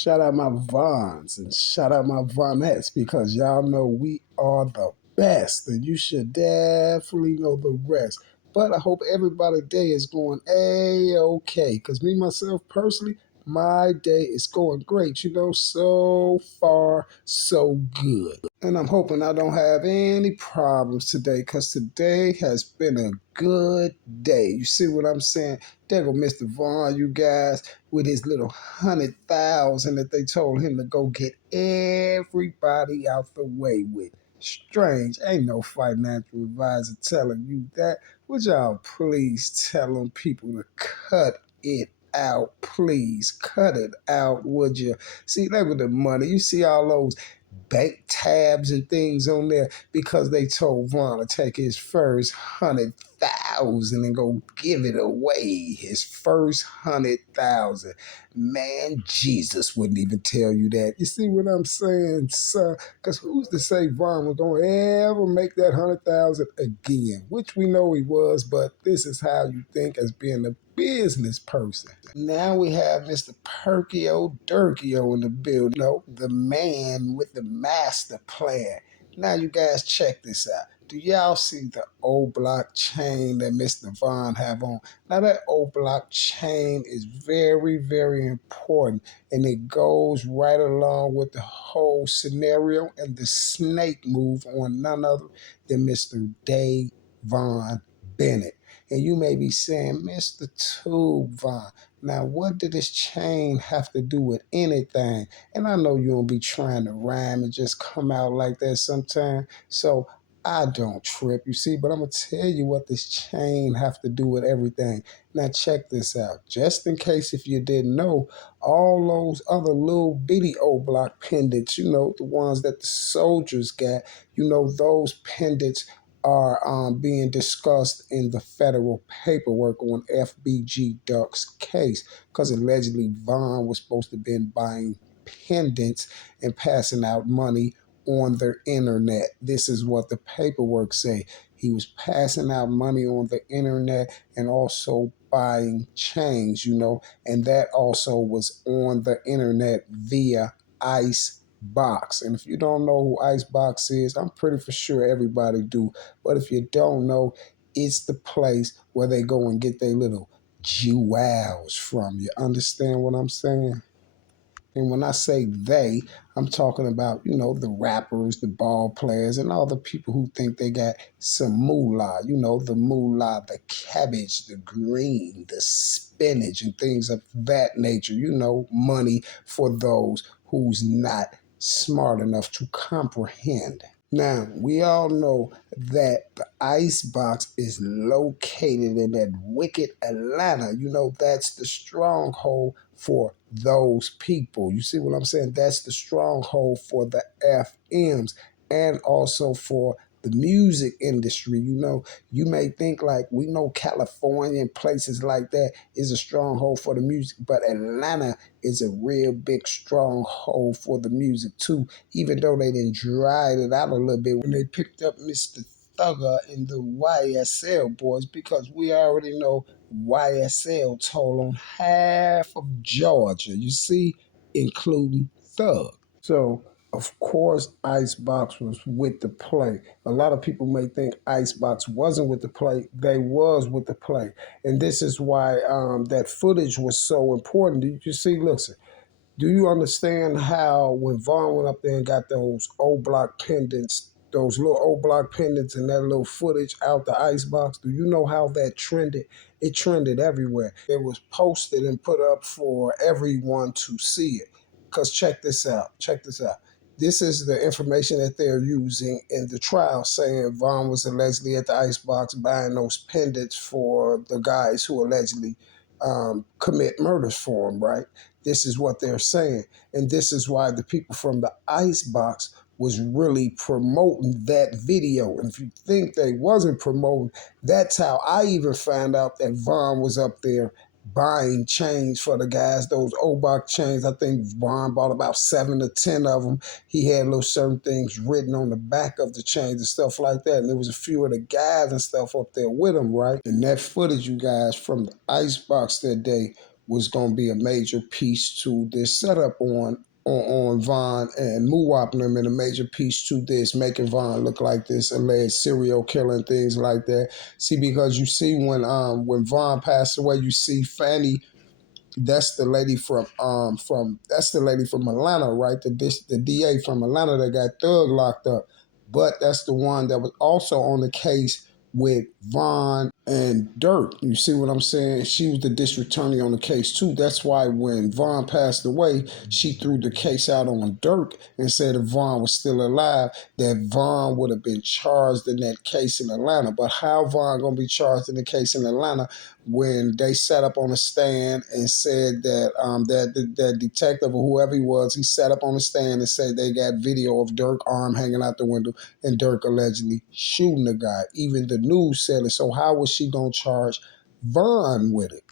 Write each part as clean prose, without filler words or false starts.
Shout out my Vons and shout out my Vonettes because y'all know we are the best and you should definitely know the rest. But I hope everybody's day is going A-okay because me, myself, personally, my day is going great. So far, so good. And I'm hoping I don't have any problems today because today has been a good day. You see what I'm saying? There go Mr. Vaughn, you guys, with his little 100,000 that they told him to go get everybody out the way with. Strange, ain't no financial advisor telling you that. Would y'all please tell them people to cut it out? Please cut it out, would you? See, look at the money. You see all those bank tabs and things on there because they told Vaughn to take his first 100,000 and go give it away. His first 100,000. Man, Jesus wouldn't even tell you that. You see what I'm saying, son? Because who's to say Vaughn was going to ever make that 100,000 again? Which we know he was, but this is how you think as being a business person. Now we have Mr. Perkio Durkio in the building. No, the man with the master plan. Now you guys check this out. Do y'all see the old block chain that Mr. Vaughn have on? Now that old block chain is very, very important and it goes right along with the whole scenario and the snake move on none other than Mr. Dave Vaughn Bennett. And you may be saying, Mr. Tube Vaughn, now what did this chain have to do with anything? And I know you don't be trying to rhyme and just come out like that sometime. So I don't trip, you see, but I'm going to tell you what this chain have to do with everything. Now check this out. Just in case if you didn't know, all those other little bitty old block pendants, the ones that the soldiers got, those pendants are being discussed in the federal paperwork on FBG Duck's case because allegedly Vaughn was supposed to have been buying pendants and passing out money on the internet. This is what the paperwork say. He was passing out money on the internet and also buying chains, and that also was on the internet via Icebox. And if you don't know who Icebox is, I'm pretty for sure everybody do. But if you don't know, it's the place where they go and get their little jewels from. You understand what I'm saying? And when I say they, I'm talking about, the rappers, the ball players, and all the people who think they got some moolah, the moolah, the cabbage, the green, the spinach, and things of that nature, money for those who's not smart enough to comprehend. Now, we all know that the Icebox is located in that wicked Atlanta. That's the stronghold for those people. You see what I'm saying? That's the stronghold for the FMs and also for the music industry. You may think like we know California and places like that is a stronghold for the music, but Atlanta is a real big stronghold for the music too, even though they didn't dry it out a little bit when they picked up Mr. Thugger and the YSL boys, because we already know YSL told on half of Georgia, you see, including Thug. So of course, Icebox was with the play. A lot of people may think Icebox wasn't with the play. They was with the play. And this is why that footage was so important. Did you see, listen, do you understand how when Vaughn went up there and got those old block pendants, those little old block pendants and that little footage out the Icebox, do you know how that trended? It trended everywhere. It was posted and put up for everyone to see it. Because check this out. This is the information that they're using in the trial, saying Vaughn was allegedly at the Icebox buying those pendants for the guys who allegedly commit murders for him, right? This is what they're saying. And this is why the people from the Icebox was really promoting that video. And if you think they wasn't promoting, that's how I even found out that Vaughn was up there buying chains for the guys, those Obach chains. I think Vaughn bought about 7 to 10 of them. He had little certain things written on the back of the chains and stuff like that. And there was a few of the guys and stuff up there with him, right? And that footage, you guys, from the Icebox that day was going to be a major piece to this setup on Von and Muwaping him, and a major piece to this, making Von look like this alleged serial killer and things like that. See, because you see when Von passed away, you see Fanny, that's the lady from that's the lady from Atlanta, right? The DA from Atlanta that got Thug locked up. But that's the one that was also on the case with Von and Durk. You see what I'm saying? She was the district attorney on the case too. That's why when Von passed away, she threw the case out on Durk and said if Von was still alive, that Von would have been charged in that case in Atlanta. But how Von gonna be charged in the case in Atlanta when they sat up on a stand and said that that detective or whoever he was, he sat up on the stand and said they got video of Durk arm hanging out the window and Durk allegedly shooting the guy. Even the news said it. So how was she gonna charge Von with it?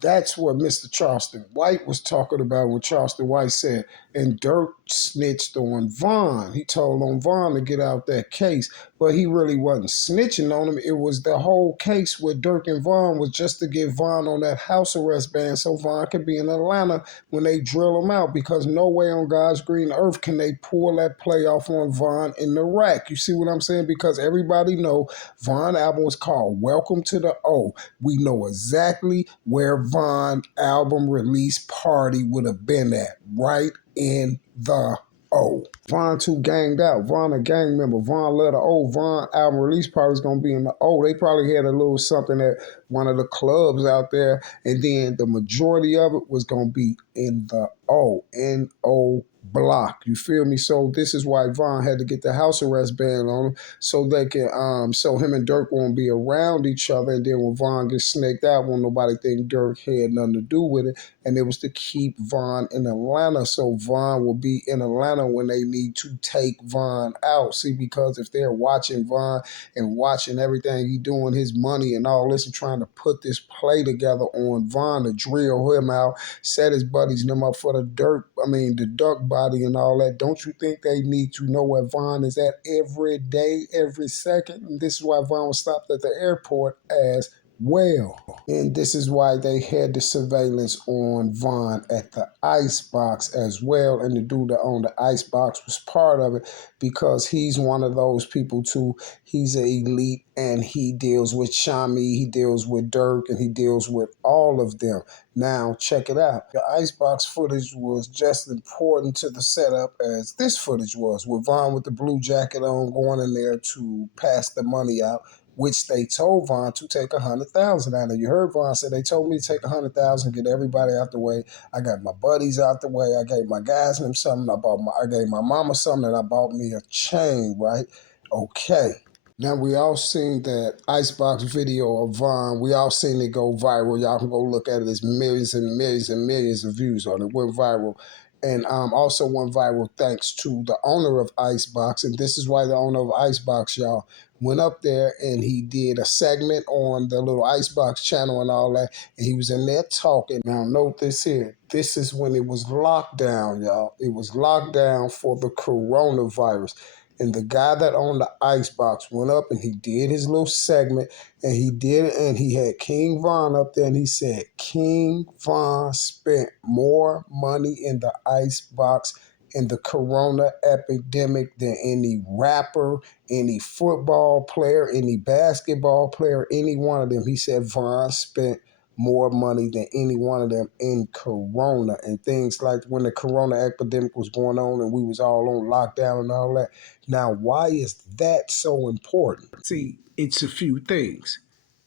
That's what Mr. Charleston White was talking about when Charleston White said, and Durk snitched on Vaughn. He told on Vaughn to get out that case, but he really wasn't snitching on him. It was the whole case with Durk and Vaughn was just to get Vaughn on that house arrest ban so Vaughn could be in Atlanta when they drill him out, because no way on God's green earth can they pull that play off on Vaughn in the rack. You see what I'm saying? Because everybody know Vaughn album was called Welcome to the O. We know exactly where Von album release party would have been at, right in the O. Von too ganged out. Von a gang member. Von let the O. Von album release party is gonna be in the O. They probably had a little something at one of the clubs out there, and then the majority of it was gonna be in the O. N-O block. You feel me? So this is why Von had to get the house arrest ban on him so they can so him and Durk won't be around each other, and then when Von gets snaked out, won't nobody think Durk had nothing to do with it. And it was to keep Von in Atlanta, so Von will be in Atlanta when they need to take Von out. See, because if they're watching Von and watching everything he doing, his money and all this, and trying to put this play together on Von to drill him out, set his buddies them up for the the Duck body and all that. Don't you think they need to know where Von is at every day, every second? And this is why Von was stopped at the airport as well. And this is why they had the surveillance on Von at the icebox as well. And the dude that owned the icebox was part of it because he's one of those people too. He's an elite and he deals with Shami, he deals with Durk, and he deals with all of them. Now, check it out. The icebox footage was just important to the setup as this footage was, with Von with the blue jacket on going in there to pass the money out, which they told Von to take 100,000 out of. You heard Von say they told me to take 100,000, get everybody out the way. I got my buddies out the way. I gave my guys them something. I gave my mama something, and I bought me a chain. Right? Okay. Now we all seen that Icebox video of Von. We all seen it go viral. Y'all can go look at it. There's millions and millions and millions of views on it. Went viral. And also went viral thanks to the owner of Icebox. And this is why the owner of Icebox, y'all, went up there and he did a segment on the little Icebox channel and all that. And he was in there talking. Now note this here. This is when it was locked down, y'all. It was locked down for the coronavirus. And the guy that owned the icebox went up and he did his little segment, and he did it, and he had King Von up there, and he said King Von spent more money in the icebox in the corona epidemic than any rapper, any football player, any basketball player, any one of them. He said Von spent more money than any one of them in corona and things like when the corona epidemic was going on and we was all on lockdown and all that. Now, why is that so important? See, it's a few things.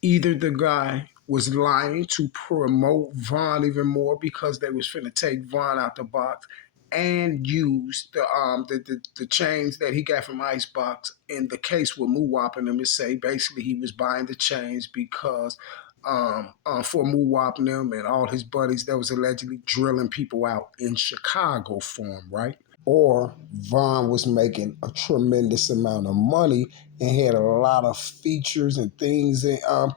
Either the guy was lying to promote Von even more because they was finna take Von out the box and use the chains that he got from Icebox in the case with Muwap and them to say basically he was buying the chains because for Muwap and them and all his buddies that was allegedly drilling people out in Chicago for him, right? Or Von was making a tremendous amount of money and had a lot of features and things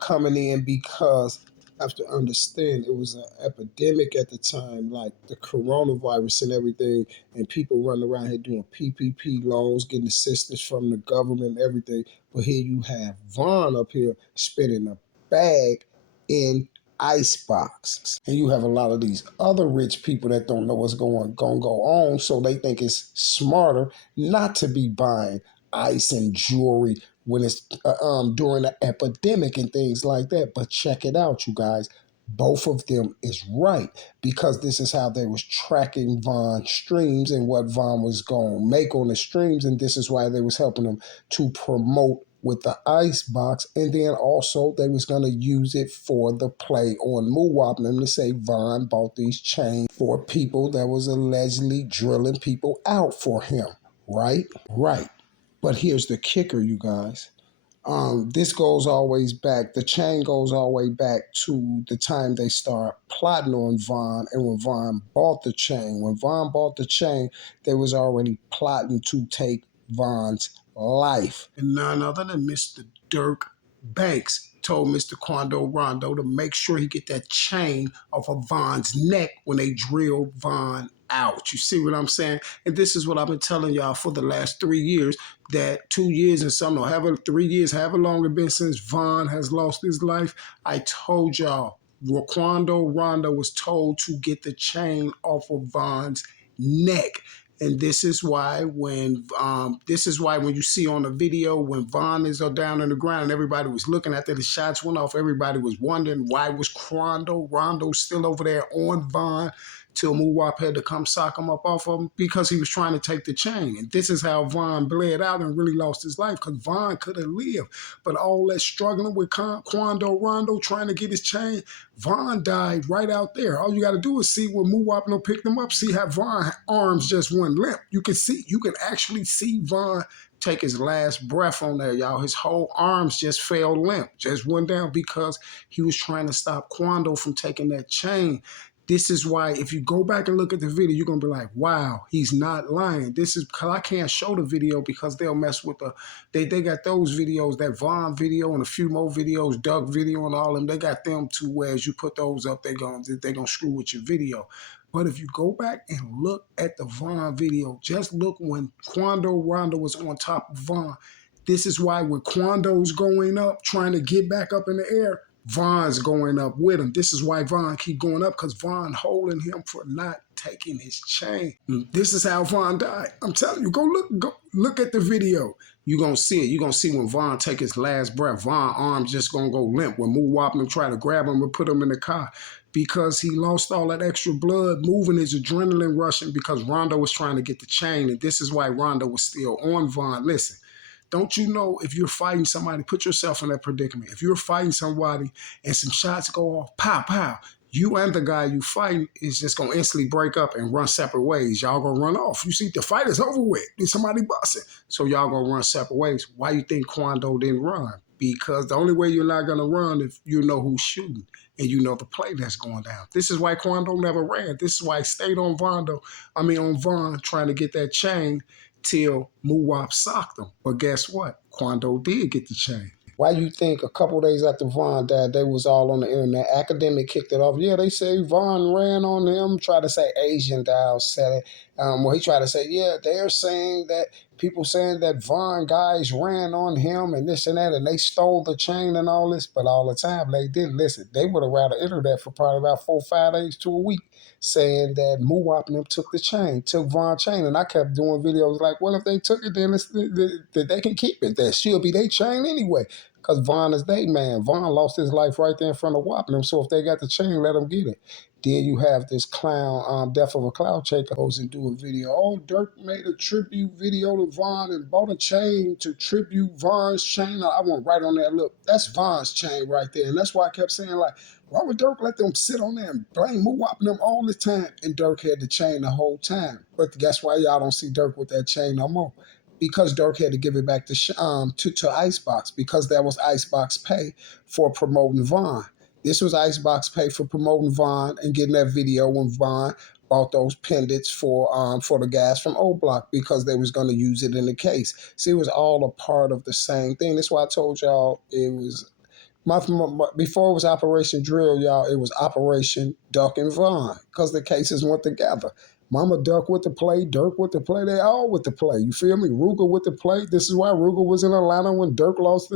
coming in because have to understand it was an epidemic at the time, like the coronavirus and everything, and people running around here doing PPP loans, getting assistance from the government and everything. But here you have Vaughn up here spending a bag in icebox, and you have a lot of these other rich people that don't know what's going to go on, so they think it's smarter not to be buying ice and jewelry when it's during an epidemic and things like that. But check it out, you guys. Both of them is right, because this is how they was tracking Von's streams and what Von was going to make on the streams, and this is why they was helping him to promote with the ice box, and then also they was going to use it for the play on Muwap, and them to say Von bought these chains for people that was allegedly drilling people out for him. Right. But here's the kicker, you guys. This goes always back. The chain goes all the way back to the time they start plotting on Von, and when Von bought the chain. When Von bought the chain, they was already plotting to take Von's life. And none other than Mr. Durk Banks told Mr. Quando Rondo to make sure he get that chain off of Von's neck when they drill Von out. You see what I'm saying? And this is what I've been telling y'all for the last 3 years, that 2 years and something, or however 3 years, however long it been since Von has lost his life. I told y'all, Quando Rondo was told to get the chain off of Von's neck. And this is why when you see on the video when Von is down on the ground and everybody was looking after the shots went off, everybody was wondering why was Rondo still over there on Von till Muwap had to come sock him up off of him, because he was trying to take the chain. And this is how Von bled out and really lost his life, because Von could have lived. But all that struggling with Quando Rondo trying to get his chain, Von died right out there. All you got to do is see when Muwap picked him up, see how Von's arms just went limp. You can actually see Von take his last breath on there, y'all. His whole arms just fell limp, just went down, because he was trying to stop Quando from taking that chain. This is why, if you go back and look at the video, you're going to be like, wow, he's not lying. This is because I can't show the video because they'll mess with they got those videos, that Von video and a few more videos, Durk video and all of them. They got them to where as you put those up, they're going to screw with your video. But if you go back and look at the Von video, just look when Quando Rondo was on top of Von. This is why when Quando's going up, trying to get back up in the air, Von's going up with him. This is why Von keep going up, because Von holding him for not taking his chain. This is how Von died. I'm telling you, go look at the video. You're going to see it. You're going to see when Von take his last breath, Von arms just going to go limp. When Muwap and try to grab him and put him in the car, because he lost all that extra blood moving, his adrenaline rushing, because Rondo was trying to get the chain. And this is why Rondo was still on Von. Listen. Don't you know, if you're fighting somebody, put yourself in that predicament. If you're fighting somebody and some shots go off, pow, pow, you and the guy you fighting is just going to instantly break up and run separate ways. Y'all going to run off. You see, the fight is over with. There's somebody busting. So y'all going to run separate ways. Why you think Quando didn't run? Because the only way you're not going to run if you know who's shooting and you know the play that's going down. This is why Quando never ran. This is why he stayed on Von trying to get that chain till Muwap socked him. But guess what? Quando did get the chain. Why you think a couple days after Von died, they was all on the internet? Academic kicked it off. Yeah, they say Von ran on him. Try to say Asian Dial said it. Well, he tried to say, yeah, they're saying that people saying that Von guys ran on him and this and that, and they stole the chain and all this. But all the time they didn't listen. They would have rather internet for probably about 4 or 5 days to a week, saying that Muwap and them took the chain, took Von's chain. And I kept doing videos like, well, if they took it, then they can keep it. That should be their chain anyway, because Von is their man. Von lost his life right there in front of Wapping him. So if they got the chain, let them get it. Then you have this clown, Death of a Cloud Chaser, goes and do a video. Oh, Durk made a tribute video to Von and bought a chain to tribute Von's chain. I went right on that. Look, that's Von's chain right there. And that's why I kept saying, like, why would Durk let them sit on there and blame Muwap and them all the time? And Durk had the chain the whole time. But that's why y'all don't see Durk with that chain no more. Because Durk had to give it back to Icebox, because that was Icebox pay for promoting Von. This was Icebox pay for promoting Von and getting that video when Von bought those pendants for the guys from O Block, because they was going to use it in the case. See, it was all a part of the same thing. That's why I told y'all it was Before it was Operation Drill, y'all, it was Operation Duck and Vaughn because the cases went together. Mama Duck with the play, Durk with the play, they all with the play. You feel me? Ruger with the play. This is why Ruger was in Atlanta when Duck lost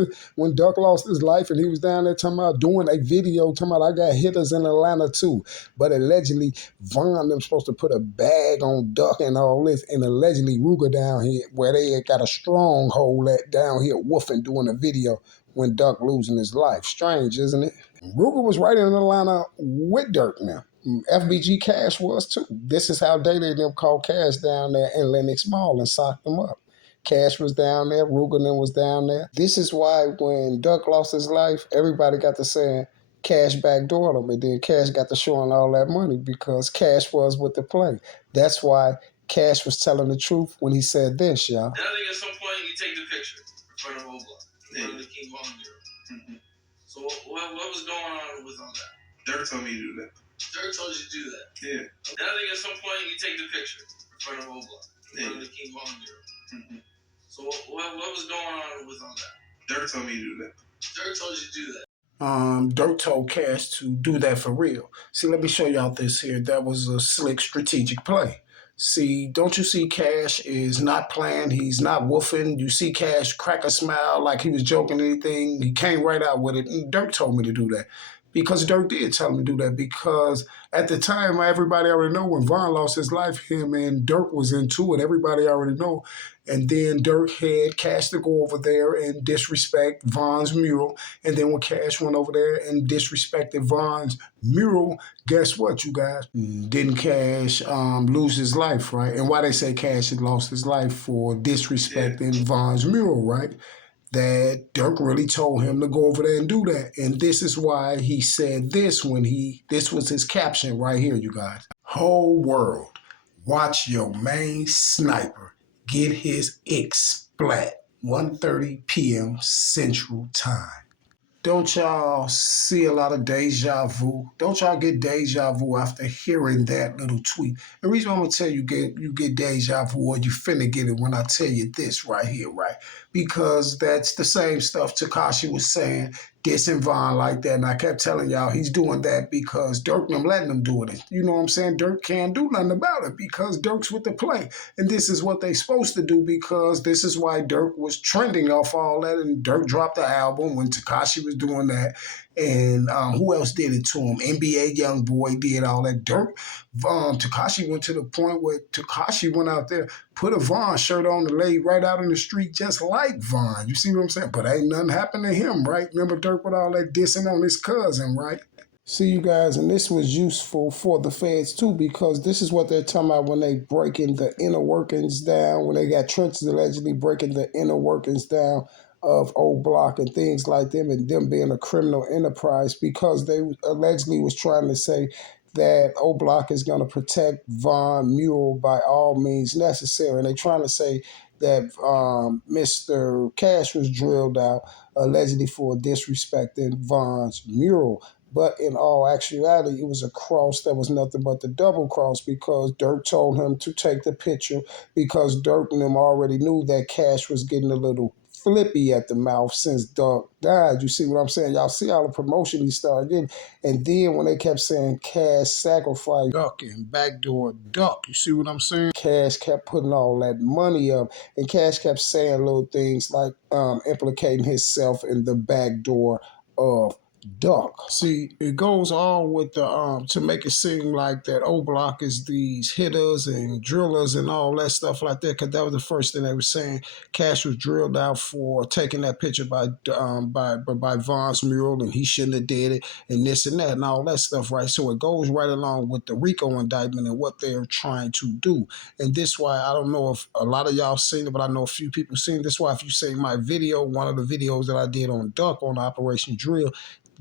his life, and he was down there talking about doing a video talking about I got hitters in Atlanta too. But allegedly, Vaughn them supposed to put a bag on Duck and all this, and allegedly Ruger down here where they had got a stronghold at down here woofing doing a video when Duck losing his life. Strange, isn't it? Ruger was right in Atlanta with Durk now. FBG Cash was too. This is how Data and them called Cash down there in Lenox Mall and socked them up. Cash was down there, Ruger and them was down there. This is why when Duck lost his life, everybody got to saying Cash backdoored him, and then Cash got to showing all that money because Cash was with the play. That's why Cash was telling the truth when he said this, y'all. Then I think at some point you take the picture in front of Obla, in front of the King Von Bureau. So what was going on with all that? Durk told me to do that. Durk told you to do that? Yeah. Then I think at some point you take the picture in front of Obla, in front of the King Von Bureau. So what was going on with all that? Durk told me to do that. Durk told you to do that. Durk told Cash to do that for real. See, let me show y'all this here. That was a slick strategic play. See, don't you see Cash is not playing. He's not woofing. You see Cash crack a smile like he was joking anything. He came right out with it. And Durk told me to do that. Because Durk did tell me to do that. Because at the time, everybody already know when Von lost his life, him and Durk was into it. Everybody already know. And then Durk had Cash to go over there and disrespect Von's mural. And then when Cash went over there and disrespected Von's mural, guess what, you guys? Didn't Cash lose his life, right? And why they say Cash had lost his life for disrespecting Von's mural, right? That Durk really told him to go over there and do that. And this is why he said this this was his caption right here, you guys. Whole world, watch your main sniper get his ick splat, 1:30 p.m. Central Time. Don't y'all see a lot of deja vu? Don't y'all get deja vu after hearing that little tweet? The reason I'm gonna tell you get deja vu, or you finna get it when I tell you this right here, right? Because that's the same stuff Tekashi was saying, dissing Von like that, and I kept telling y'all he's doing that because Durk and them letting him do it. You know what I'm saying? Durk can't do nothing about it because Durk's with the play, and this is what they supposed to do because this is why Durk was trending off all that, and Durk dropped the album when Tekashi was doing that, and who else did it to him? NBA YoungBoy did all that. Tekashi went to the point where Tekashi went out there, put a Von shirt on and laid right out in the street just like Von. You see what I'm saying? But ain't nothing happened to him, right? Remember Durk with all that dissing on his cousin, right? See, you guys, and this was useful for the feds too, because this is what they're talking about when they breaking the inner workings down, when they got trenches allegedly breaking the inner workings down of Old Block and things like them, and them being a criminal enterprise, because they allegedly was trying to say that Old Block is going to protect Von Mural by all means necessary. And they're trying to say that Mr. Cash was drilled out allegedly for disrespecting Von's mural. But in all actuality, it was a cross that was nothing but the double cross because Durk told him to take the picture because Durk and them already knew that Cash was getting a little flippy at the mouth since Durk died. You see what I'm saying? Y'all see all the promotion he started getting. And then when they kept saying Cash sacrificed Duck and Backdoored Duck, you see what I'm saying? Cash kept putting all that money up, and Cash kept saying little things like implicating himself in the back door of Duck. See, it goes on with the to make it seem like that O Block is these hitters and drillers and all that stuff like that, because that was the first thing they were saying. Cash was drilled out for taking that picture by Von's mural, and he shouldn't have did it, and this and that and all that stuff, right? So it goes right along with the RICO indictment and what they're trying to do. And this why I don't know if a lot of y'all seen it, but I know a few people seen this. Why if you see my video, one of the videos that I did on Duck on Operation Drill.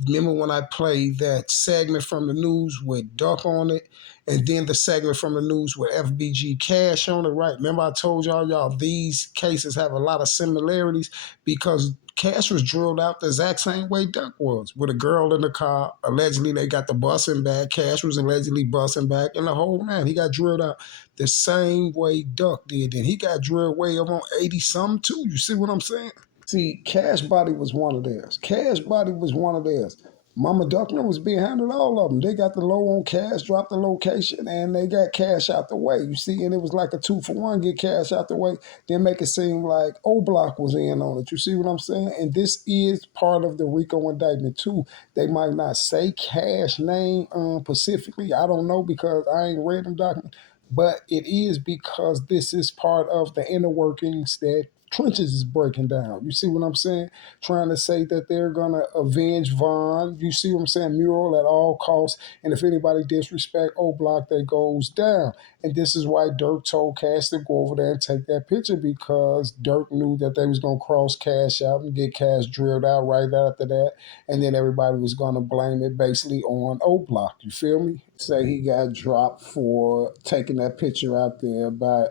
Remember when I played that segment from the news with Duck on it, and then the segment from the news with FBG Cash on it, right? Remember I told y'all these cases have a lot of similarities because Cash was drilled out the exact same way Duck was, with a girl in the car. Allegedly, they got the busing back. Cash was allegedly busing back, and the whole man, he got drilled out the same way Duck did. And he got drilled way up on 80-something too. You see what I'm saying? See, Cash Body was one of theirs. Cash Body was one of theirs. Mama Duckman was behind it, all of them. They got the low on Cash, dropped the location, and they got Cash out the way. You see, and it was like a 2-for-1, get Cash out the way, then make it seem like O Block was in on it. You see what I'm saying? And this is part of the RICO indictment too. They might not say Cash name specifically. I don't know because I ain't read them documents. But it is because this is part of the inner workings that Trenches is breaking down. You see what I'm saying? Trying to say that they're gonna avenge Vaughn. You see what I'm saying? Mural at all costs. And if anybody disrespect O Block, that goes down. And this is why Durk told Cash to go over there and take that picture because Durk knew that they was gonna cross Cash out and get Cash drilled out right after that. And then everybody was gonna blame it basically on O Block. You feel me? Say he got dropped for taking that picture out there by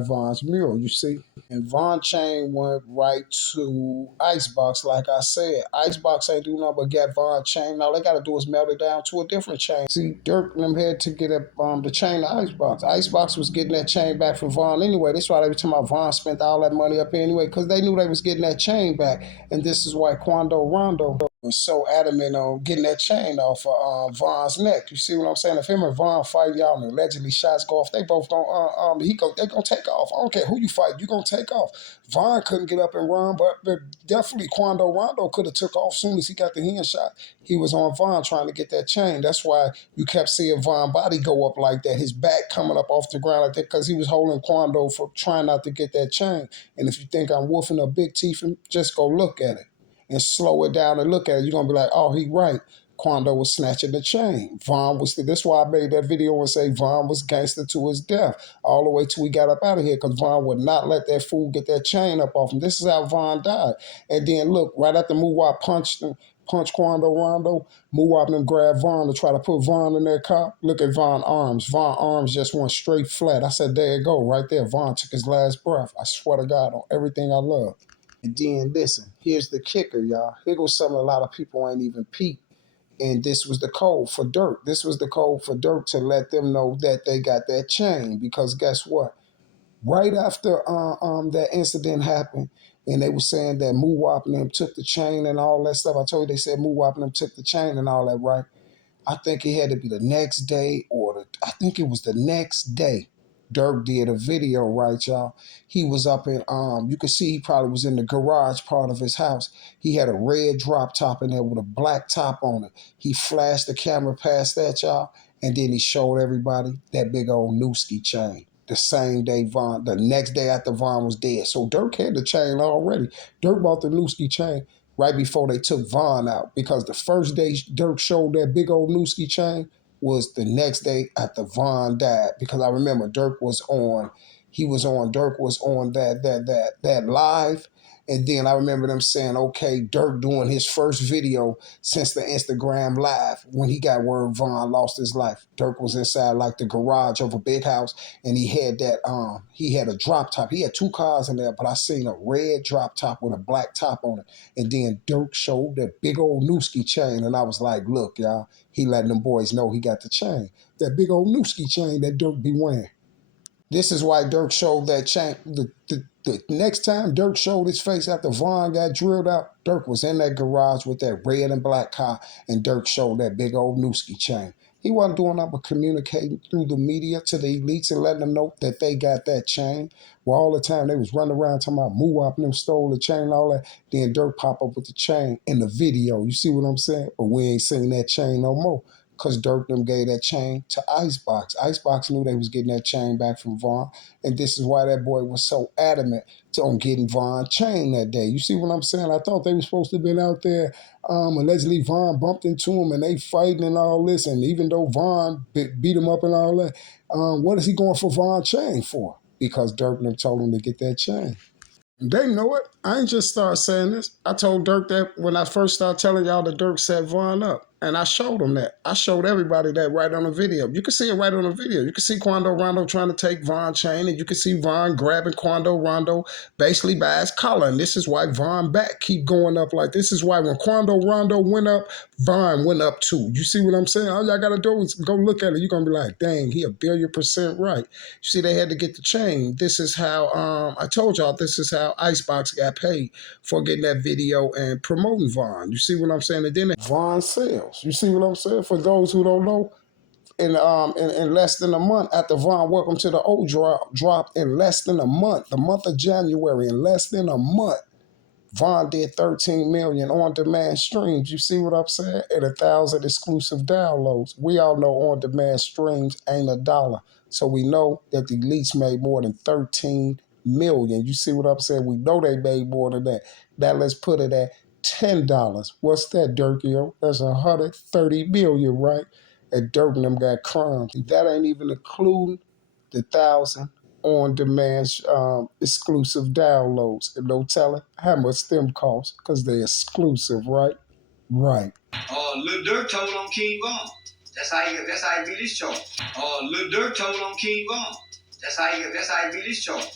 Vaughn's mural. You see? And Von Chain went right to Icebox, like I said. Icebox ain't do nothing but get Von Chain. All they got to do is melt it down to a different chain. See, Durk and them had to get the chain to Icebox. Icebox was getting that chain back from Von anyway. That's why they were talking about Von spent all that money up here anyway, because they knew they was getting that chain back. And this is why Quando Rondo was so adamant on getting that chain off of Von's neck. You see what I'm saying? If him and Von fight y'all and allegedly shots go off, they both gonna they gonna take off. I don't care who you fight, you gonna take off. Von couldn't get up and run, but definitely Quando Rondo could have took off soon as he got the hand shot. He was on Von trying to get that chain. That's why you kept seeing Von body go up like that, his back coming up off the ground like that, because he was holding Quando for trying not to get that chain. And if you think I'm woofing up big teeth, just go look at it and slow it down and look at it. You're gonna be like, oh, he right. Quando was snatching the chain. Von was, that's why I made that video and say Von was gangster to his death, all the way till he got up out of here, because Von would not let that fool get that chain up off him. This is how Von died. And then look, right after Muwap punched him, punched Quando Rondo, Muwap and them grabbed Von to try to put Von in their car. Look at Von arms. Von arms just went straight flat. I said, there you go, right there. Von took his last breath. I swear to God, on everything I love. And then listen, here's the kicker, y'all. Here goes something a lot of people ain't even peeped. And this was the code for Durk. This was the code for Durk to let them know that they got that chain. Because guess what? Right after that incident happened, and they were saying that Muwap and them took the chain and all that stuff. I told you they said Muwap and them took the chain and all that, right? I think it had to be the next day I think it was the next day. Durk did a video, right, y'all? He was up in, you could see he probably was in the garage part of his house. He had a red drop top in there with a black top on it. He flashed the camera past that, y'all, and then he showed everybody that big old Newski chain. The same day the next day after Von was dead. So Durk had the chain already. Durk bought the Newski chain right before they took Von out, because the first day Durk showed that big old Newski chain was the next day after Von died. Because I remember Durk was on that live. And then I remember them saying, okay, Durk doing his first video since the Instagram live when he got word Von lost his life. Durk was inside like the garage of a big house, and he had a drop top. He had two cars in there, but I seen a red drop top with a black top on it. And then Durk showed that big old Newski chain, and I was like, look, y'all, he letting them boys know he got the chain. That big old Newski chain that Durk be wearing. This is why Durk showed that chain. The next time Durk showed his face after Von got drilled out, Durk was in that garage with that red and black car, and Durk showed that big old Newski chain. He wasn't doing nothing but communicating through the media to the elites and letting them know that they got that chain. Well, all the time they was running around talking about Muwap and them stole the chain and all that. Then Durk pop up with the chain in the video. You see what I'm saying? But we ain't seen that chain no more, because Durk them gave that chain to Icebox. Icebox knew they was getting that chain back from Von, and this is why that boy was so adamant on getting Von chain that day. You see what I'm saying? I thought they were supposed to have been out there. Allegedly Von bumped into him and they fighting and all this, and even though Von beat him up and all that, what is he going for Von chain for? Because Durk them told him to get that chain. They know it. I ain't just start saying this. I told Durk that when I first started telling y'all that Durk set Von up. And I showed them that. I showed everybody that right on the video. You can see it right on the video. You can see Quando Rondo trying to take Von chain, and you can see Von grabbing Quando Rondo basically by his collar. And this is why Von back keep going up like this. Is why when Quando Rondo went up, Von went up too. You see what I'm saying? All y'all got to do is go look at it. You're going to be like, dang, he 1,000,000,000% right. You see, they had to get the chain. This is how, I told y'all, this is how Icebox got paid for getting that video and promoting Von. You see what I'm saying? And then Von sales. You see what I'm saying? For those who don't know, in less than a month after Von Welcome to the O dropped in less than a month, the month of January, in less than a month, Von did 13 million on-demand streams. You see what I'm saying? And 1,000 exclusive downloads. We all know on-demand streams ain't a dollar. So we know that the elites made more than 13 million. You see what I'm saying? We know they made more than that. Now let's put it at $10. What's that, Durkio? That's 130 million, right? And Durk and them got crumbs. That ain't even including the 1,000 on-demand exclusive downloads. And no telling how much them cost because they're exclusive, right? Right. Lil Durk told on King Von. That's how he beat his chart. Lil Durk told on King Von. That's how he beat his chart.